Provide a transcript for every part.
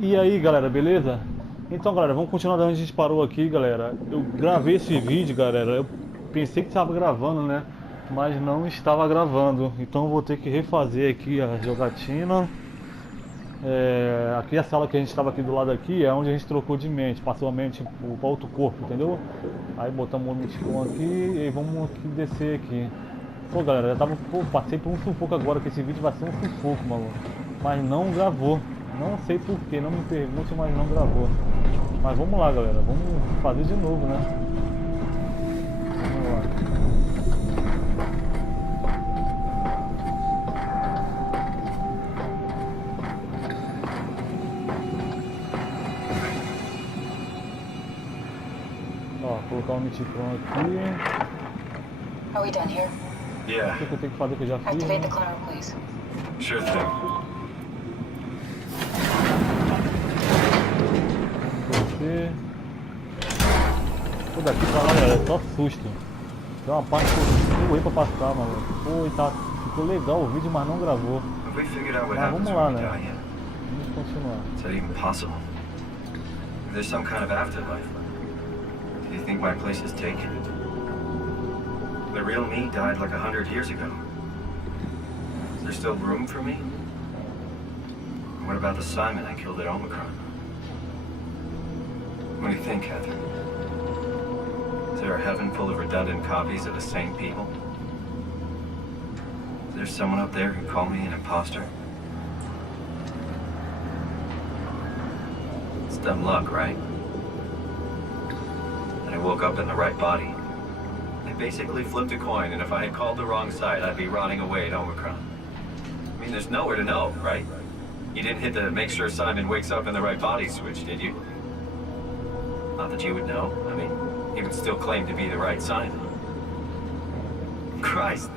E aí galera, beleza? Então galera, vamos continuar de onde a gente parou aqui, galera. Eu gravei esse vídeo, galera. Eu pensei que estava gravando, né? Mas não estava gravando. Então eu vou ter que refazer aqui a jogatina. Aqui a sala que a gente estava aqui do lado aqui é onde a gente trocou de mente. Passou a mente para outro corpo, entendeu? Aí botamos o Mysticon aqui e vamos aqui descer aqui. Pô galera, passei por um sufoco agora, que esse vídeo vai ser um sufoco, maluco. Mas não gravou. Não sei porquê, não me pergunte, mas não gravou. Mas vamos lá galera, vamos fazer de novo, né? Vamos lá. Ó, colocar o Mysticon aqui. Are we done here? O que eu tenho que fazer que eu já fiz? Activate the cloner, please. Sure thing. Pô, daqui pra lá, galera, é só susto. Tem uma parte que eu doei pra passar, mano. Pô, e ficou legal o vídeo, mas não gravou. Mas vamos lá, né? Vamos continuar. Is that even possible? If there's some kind of afterlife, do you think my place is taken? The real me died like 100 years ago. Is there still room for me? What about the Simon I killed at Omicron? What do you think, Catherine? Is there a heaven full of redundant copies of the same people? Is there someone up there who called me an imposter? It's dumb luck, right? And I woke up in the right body. I basically flipped a coin, and if I had called the wrong side, I'd be rotting away at Omicron. I mean, there's nowhere to know, right? You didn't hit the make sure Simon wakes up in the right body switch, did you? Not that you would know. I mean, he would still claim to be the right Simon. Christ.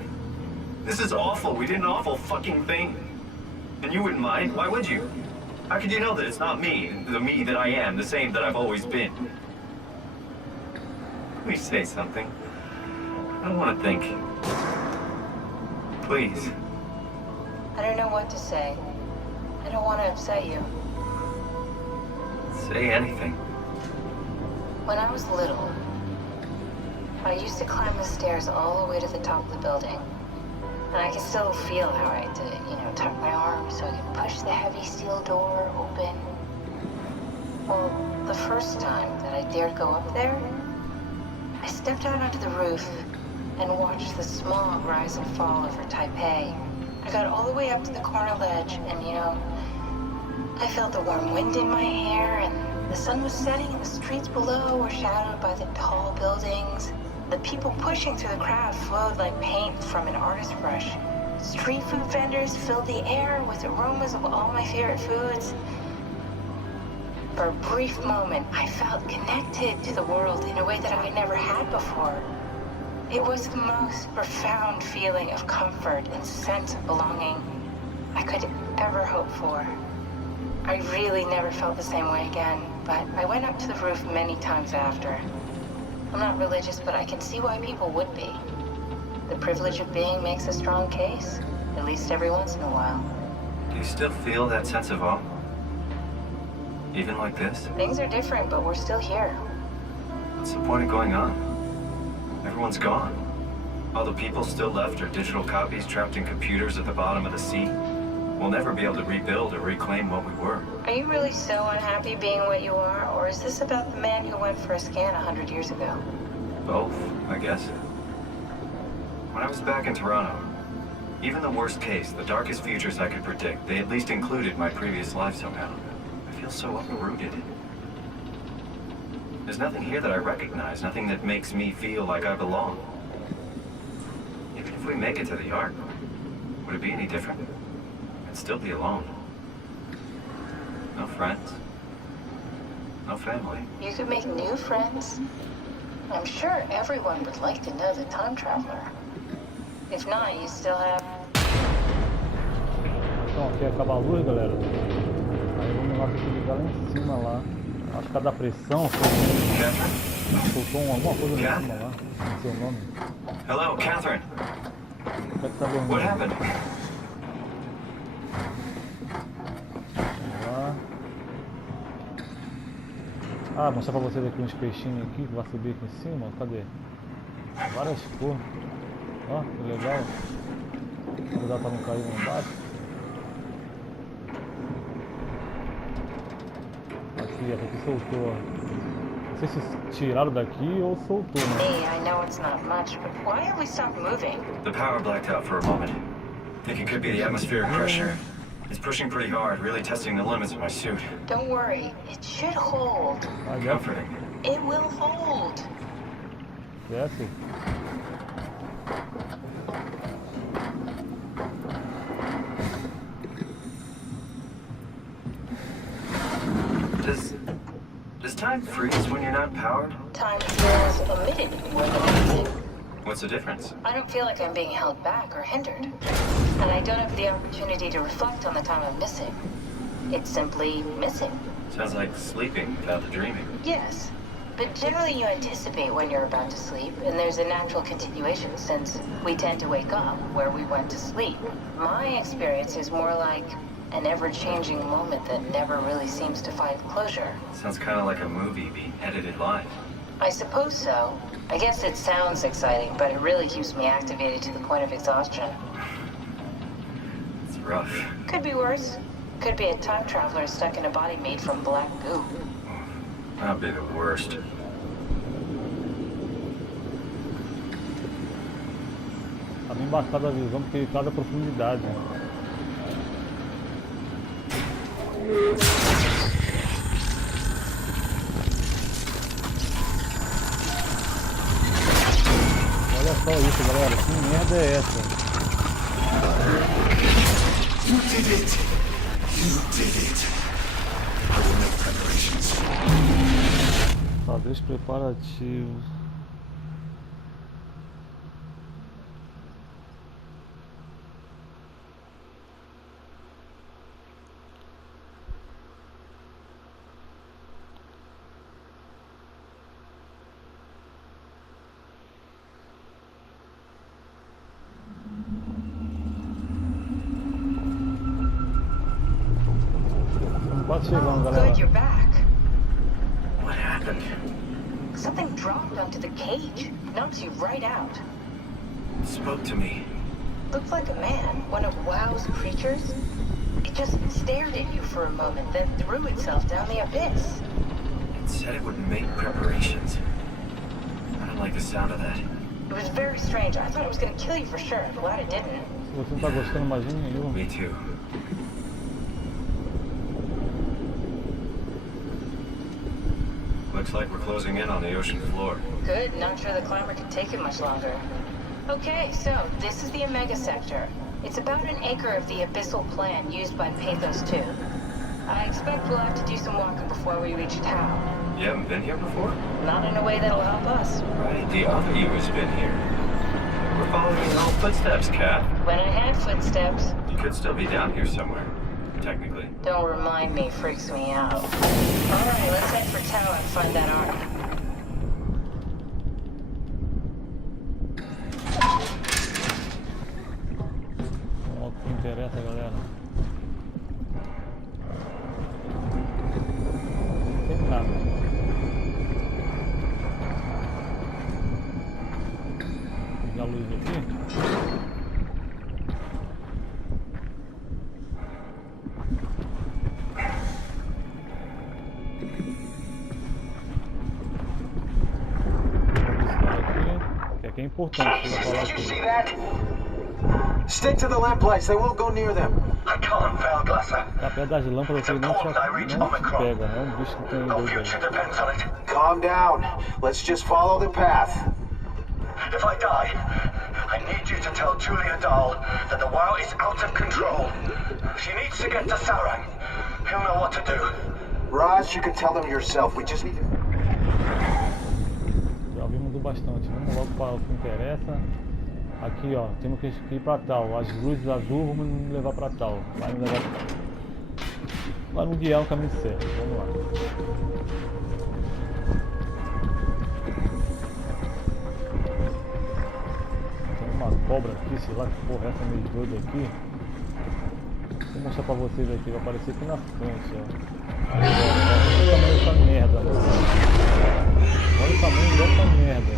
This is awful. We did an awful fucking thing. And you wouldn't mind? Why would you? How could you know that it's not me, the me that I am, the same that I've always been? Please say something. I don't want to think. Please. I don't know what to say. I don't want to upset you. Say anything. When I was little, I used to climb the stairs all the way to the top of the building. And I can still feel how I had to, tuck my arms so I could push the heavy steel door open. Well, the first time that I dared go up there, I stepped out onto the roof and watched the smog rise and fall over Taipei. I got all the way up to the corner ledge and, I felt the warm wind in my hair and the sun was setting and the streets below were shadowed by the tall buildings. The people pushing through the crowd flowed like paint from an artist's brush. Street food vendors filled the air with aromas of all my favorite foods. For a brief moment, I felt connected to the world in a way that I had never had before. It was the most profound feeling of comfort and sense of belonging I could ever hope for. I really never felt the same way again, but I went up to the roof many times after. I'm not religious, but I can see why people would be. The privilege of being makes a strong case, at least every once in a while. Do you still feel that sense of awe? Even like this? Things are different, but we're still here. What's the point of going on? Everyone's gone. All the people still left are digital copies trapped in computers at the bottom of the sea. We'll never be able to rebuild or reclaim what we were. Are you really so unhappy being what you are, or is this about the man who went for a scan 100 years ago? Both, I guess. When I was back in Toronto, even the worst case, the darkest futures I could predict, they at least included my previous life somehow. I feel so uprooted. There's nothing here that I recognize, nothing that makes me feel like I belong. Even if we make it to the Ark, would it be any different? I'd still be alone. No friends. No family. You could make new friends. I'm sure everyone would like to know the time traveler. If not, you still have... Então, aqui acaba a luz, galera. Aí vamos lá ter que ligar lá em cima lá. Acho que da pressão soltou alguma coisa lá em cima lá. Não sei o nome. Hello, Catherine. O que é que tá dormindo? What happened? Vamos lá. Ah, vou mostrar pra vocês aqui uns peixinhos aqui que vai subir aqui em cima, ó. Cadê? Várias cores. Ó, que legal. Vou dar pra não cair lá embaixo. Aqui, essa aqui soltou, ó. Não sei se tiraram daqui ou soltou, né? Hey, I know it's not much, but why have we stopped moving? The power blacked out for a moment. Think it could be the atmospheric pressure. It's pushing pretty hard, really testing the limits of my suit. Don't worry, it should hold. Comforting. It will hold. Desce. Does time freeze when you're not powered? Time feels omitted more than anything. What's the difference? I don't feel like I'm being held back or hindered. And I don't have the opportunity to reflect on the time I'm missing. It's simply missing. Sounds like sleeping without the dreaming. Yes, but generally you anticipate when you're about to sleep, and there's a natural continuation since we tend to wake up where we went to sleep. My experience is more like an ever-changing moment that never really seems to find closure. Sounds kind of like a movie being edited live. I suppose so. I guess it sounds exciting, but it really keeps me activated to the point of exhaustion. It's rough. Could be worse. Could be a time traveler stuck in a body made from black goo. That'd be the worst. Tá bem embaçada a visão porque tá da profundidade. Olha só isso, galera. Que merda é essa? You did it! You did it! I will make preparations. Fazer os preparativos. Quase chegando, galera. Good, you're back. What happened? Something dropped onto the cage. Knocks you right out. It spoke to me. Looked like a man, one of WoW's creatures. It just stared at you for a moment, then threw itself down the abyss. It said it would make preparations. I don't like the sound of that. It was very strange. I thought it was gonna kill you for sure. I'm glad it didn't. Se você não tá gostando, imagine eu. Me too. Looks like we're closing in on the ocean floor. Good, not sure the climber could take it much longer. Okay, so this is the Omega Sector. It's about an acre of the abyssal plan used by Pathos 2. I expect we'll have to do some walking before we reach town. You haven't been here before? Not in a way that'll help us. Right, the other you has been here. We're following your own footsteps, Kat. When I had footsteps, You could still be down here somewhere, technically. don't remind me, freaks me out. Alright, let's head for town and find that ark. Vamos ao que interessa, galera. Não tem nada. Ligar a luz aqui. Que é importante para falar aqui. See that? Stick to the lamplights, they won't go near them. I can't, Valglasser. Tá perto das lâmpadas que ele não te pega, né? É um bicho que tem Our dois future aí. depends on it. Calm down. Let's just follow the path. If I die, I need you to tell Julia Dahl that the WoW is out of control. She needs to get to Sarang. He'll know what to do. Raj, you can tell them yourself. We just need to... Já ouvimos o bastante. Vamos logo para o que interessa. Aqui, ó, temos que ir para tal. As luzes azul vamos nos levar para tal. Vai nos levar... Vai nos guiar o caminho certo. Vamos lá. Tem uma cobra aqui, sei lá que porra é essa meio doida aqui. Vou mostrar para vocês aqui, vai aparecer aqui na frente, ó. Olha o tamanho dessa merda. Olha o tamanho dessa merda.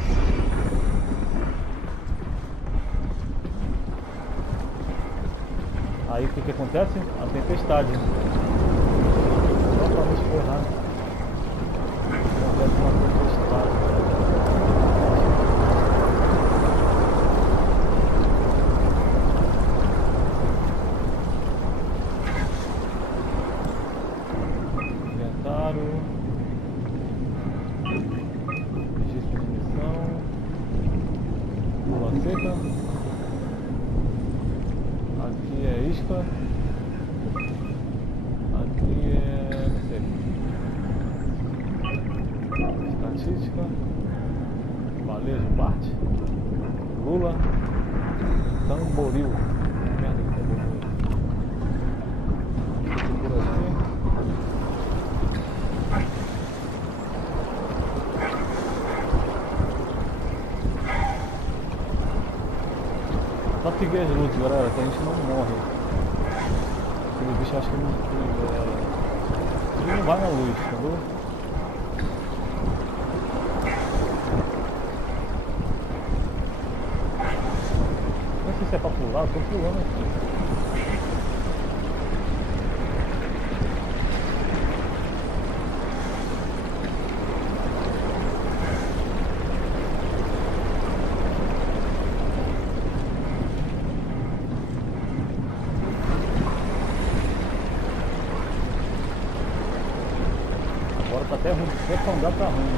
Aí o que acontece? A tempestade. Totalmente ferrado. Acontece uma tempestade. Inventário. Registro de missão. Pula seca. Aqui é isca. Aqui é... não sei. Estatística. Baleia de parte. Lula. Tamboril. Merda de tamboril. Por aqui. Só seguir as luzes, galera, que a gente não morre. Aquele bicho, acho que ele não vai na luz, entendeu? Não sei se é pra pular, eu tô pulando aqui. Agora tá até ruim, até pra andar tá ruim.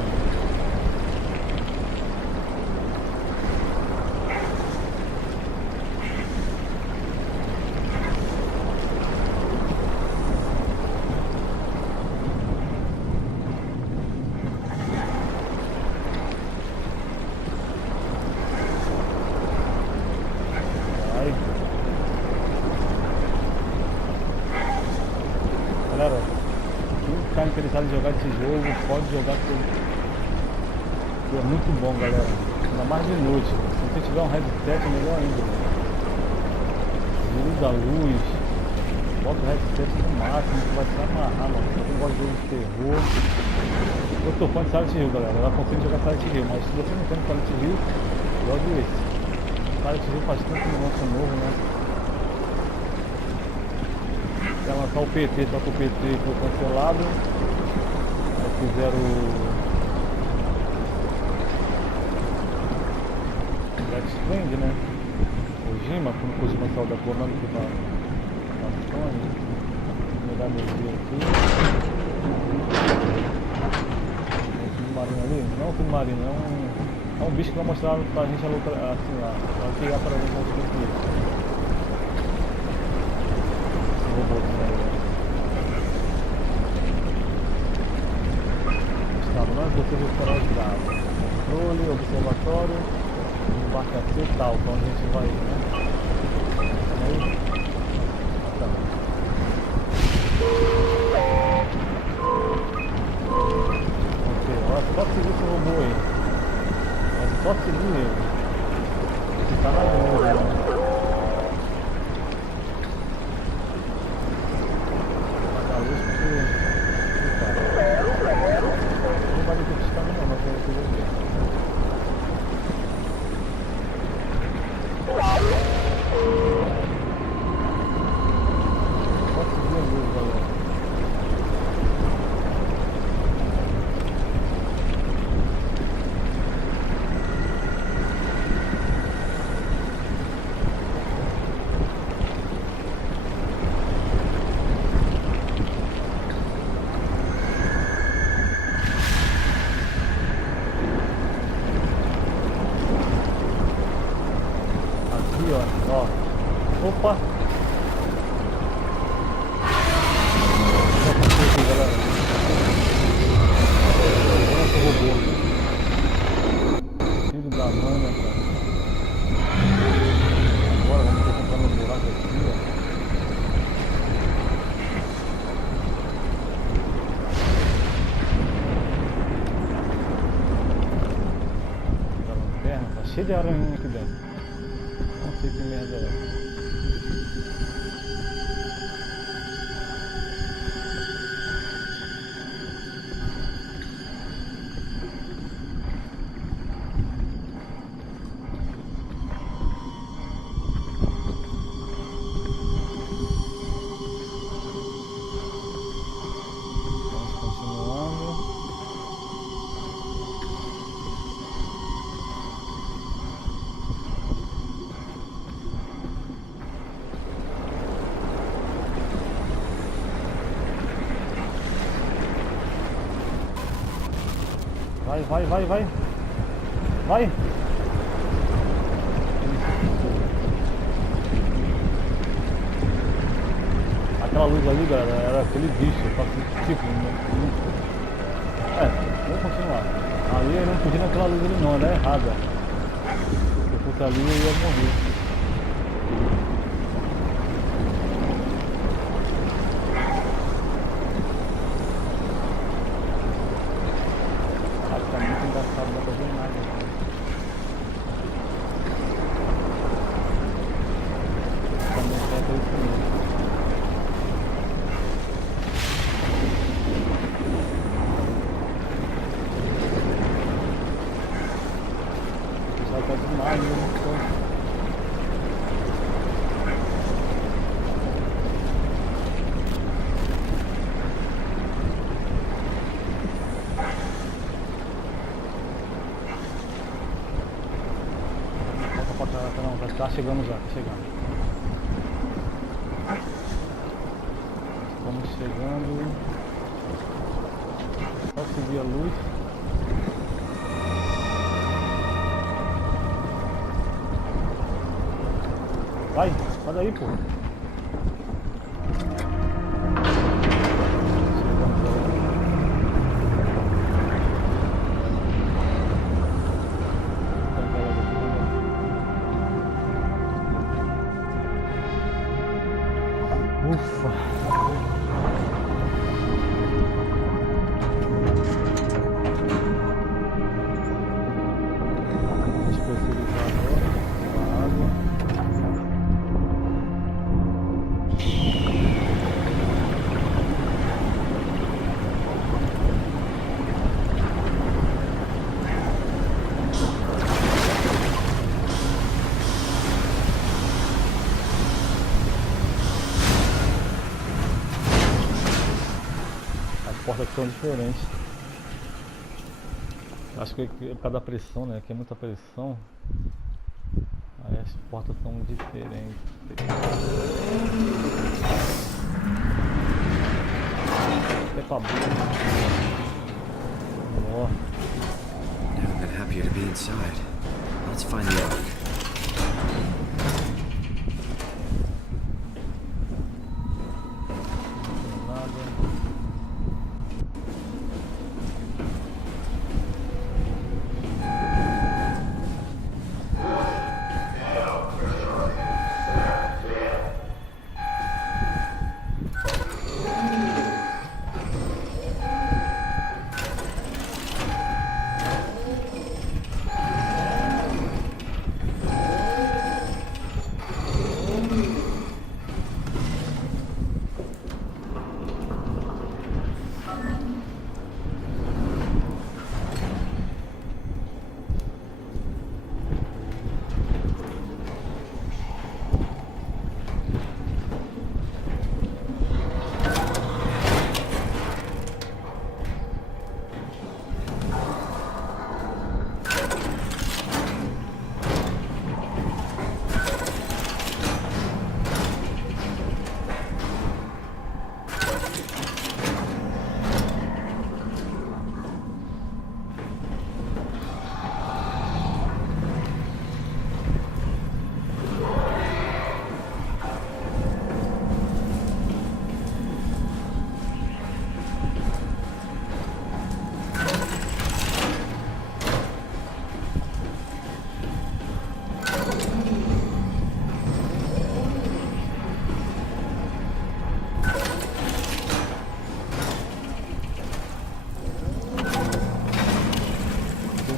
Vai. Galera, quem está interessado em jogar esse jogo, pode jogar que é muito bom, galera. Ainda mais de noite. Se você tiver um headset, é melhor ainda. Usa a luz, bota o headset no máximo, que vai se amarrar, mano. Pra quem gosta de jogo de terror. Eu tô fã de Silent Hill, galera. Eu aconselho jogar Silent Hill, mas se você não tem Silent Hill, jogue esse. Silent Hill faz tempo que não lança novo, né? Vai lançar o PT, só que o PT foi cancelado. Aí fizeram o Black Spring, né? Kojima, quando o Kojima saiu da Konami que tá na Sony. Vou dar energia aqui. Tem um submarino ali? Não é um submarino, é um bicho que vai mostrar pra gente a luta assim lá. Vai criar pra gente onde tem que ir. Você recuperar os dados. Controle, observatório, embarcação e tal, pra onde a gente vai ir, né? Aí. Tá bom. Ok, agora só seguir esse robô aí. É só seguir ele. Ele tá na grande, né? Apagar a luz porque... não vai ter que ficar não, mas eu vou ver. Pode seguir a luz, galera. Ó. Opa! Aqui, galera. Nossa, robô. Filho da mãe, né, cara? Agora vamos ter que entrar no buraco aqui, ó. A lanterna tá cheia de aranha aqui dentro. Não sei que merda é essa. Vai, vai, vai, vai. Vai. Aquela luz ali, galera, era aquele bicho, só que tipo, vamos continuar. Ali eu não podia naquela luz ali não, ela é errada. Se eu fosse ali eu ia morrer. Tá muito engraçado, não dá pra ver nada. Também falta isso mesmo. Tá demais, né? Não, tá chegando já, tá chegando. Estamos chegando. Só seguir a luz. Vai, sai daí, pô. Ufa. Especializar agora a água. As portas aqui são diferentes. Acho que é por causa da pressão, né? Aqui é muita pressão. Aí as portas são diferentes. É pra boca. Ó. Never been happier to be inside. Let's find the ark.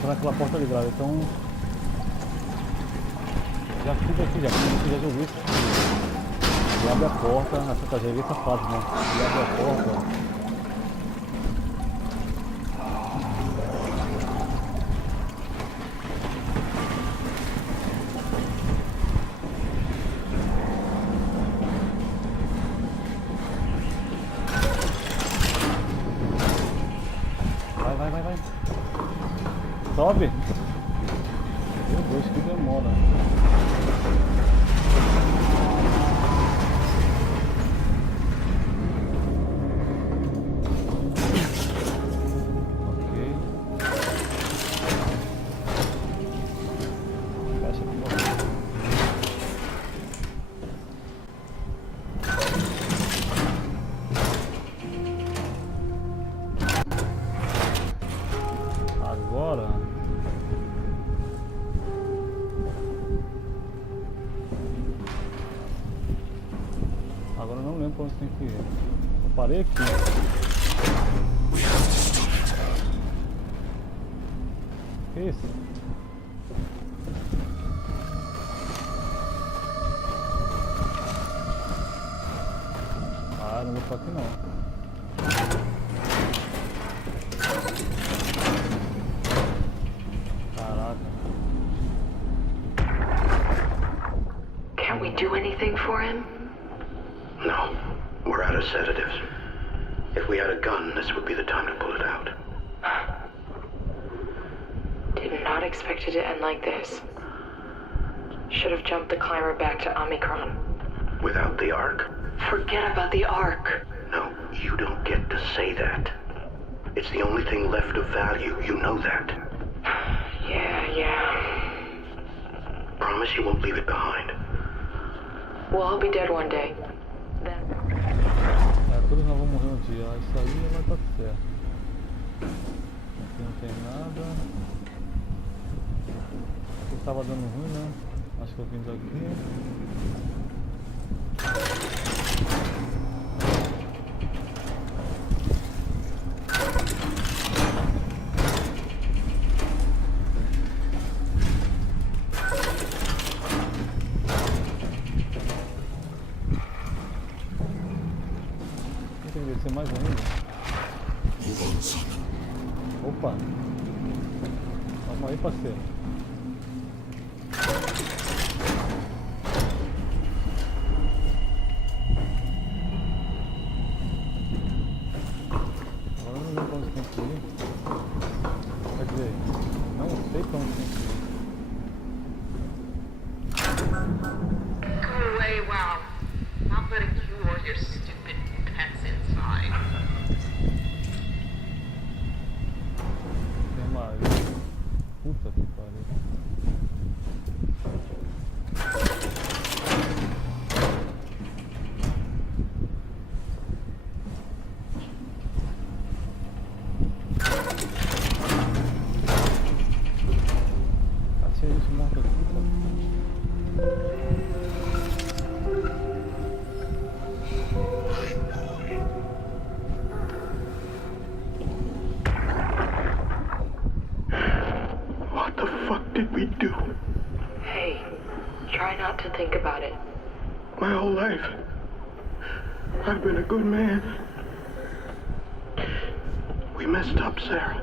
Naquela porta ligada, então já fica aqui, já jogou isso. E abre a porta, essa já vi essa fase, né? E abre a porta. Vai. Sobe! Meu Deus, que demora. Ok. Agora eu não lembro pra onde tem que ir. Eu parei aqui. Que isso? Ah, não vou ficar aqui não. Can't we do anything for him? No, we're out of sedatives. If we had a gun, this would be the time to pull it out. Did not expect it to end like this. Should have jumped the climber back to Omicron. Without the Ark? Forget about the Ark. No, you don't get to say that. It's the only thing left of value, you know that. Yeah. Promise you won't leave it behind. We'll all be dead one day. Then. Todos nós vamos morrer um dia. Isso aí vai estar certo. Aqui não tem nada. Aqui estava dando ruim, né? Acho que eu vim daqui. Tem que descer mais ainda. Opa! Vamos aí, parceiro. Agora eu não lembro pra onde tem que ir. Quer dizer, não sei pra onde tem que ir. Go away, wow. Not letting you or your stupid pets inside. Tem uma... Puta que pariu. Achei gente morta aqui, What the fuck did we do? Hey, try not to think about it. My whole life, I've been a good man. We messed up, Sarah.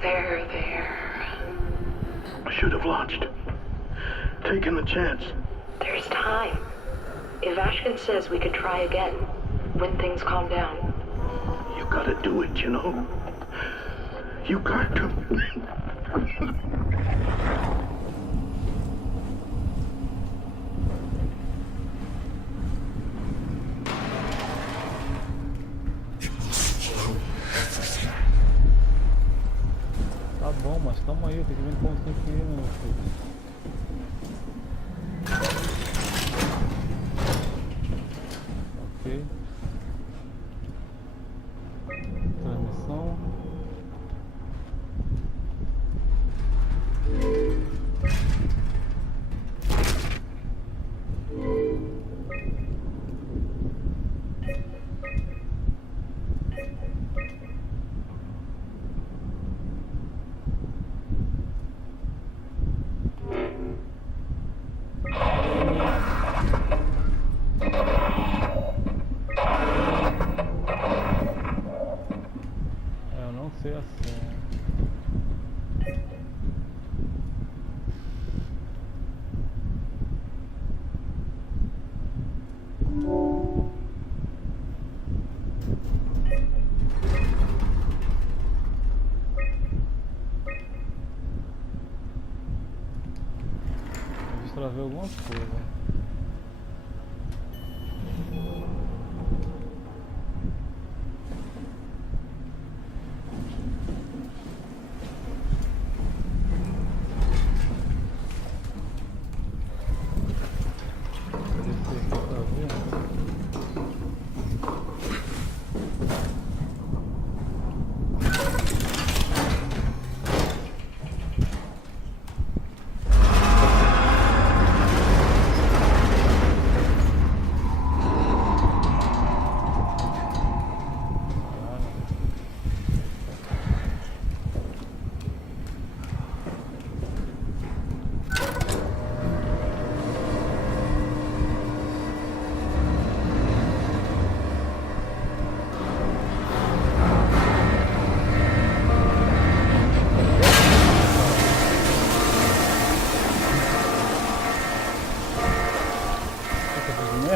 There. I should have launched. Taken the chance. There's time. If Ashkin says we could try again, when things calm down. You gotta do it, you know? You got to. Tá bom, mas calma aí, tem que ver pra onde tem que ir, meu filho. Ok. Transmissão. Eu não sei assim. Eu destravei alguma coisa. Descer aqui pra ver.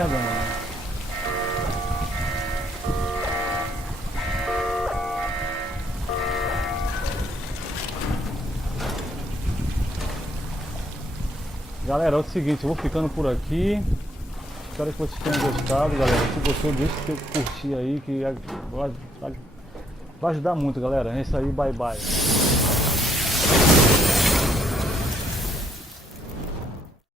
merda, mano. Galera, é o seguinte, eu vou ficando por aqui. Espero que vocês tenham gostado, galera. Se gostou, deixa o seu curtir aí, que vai ajudar muito, galera. É isso aí, bye bye.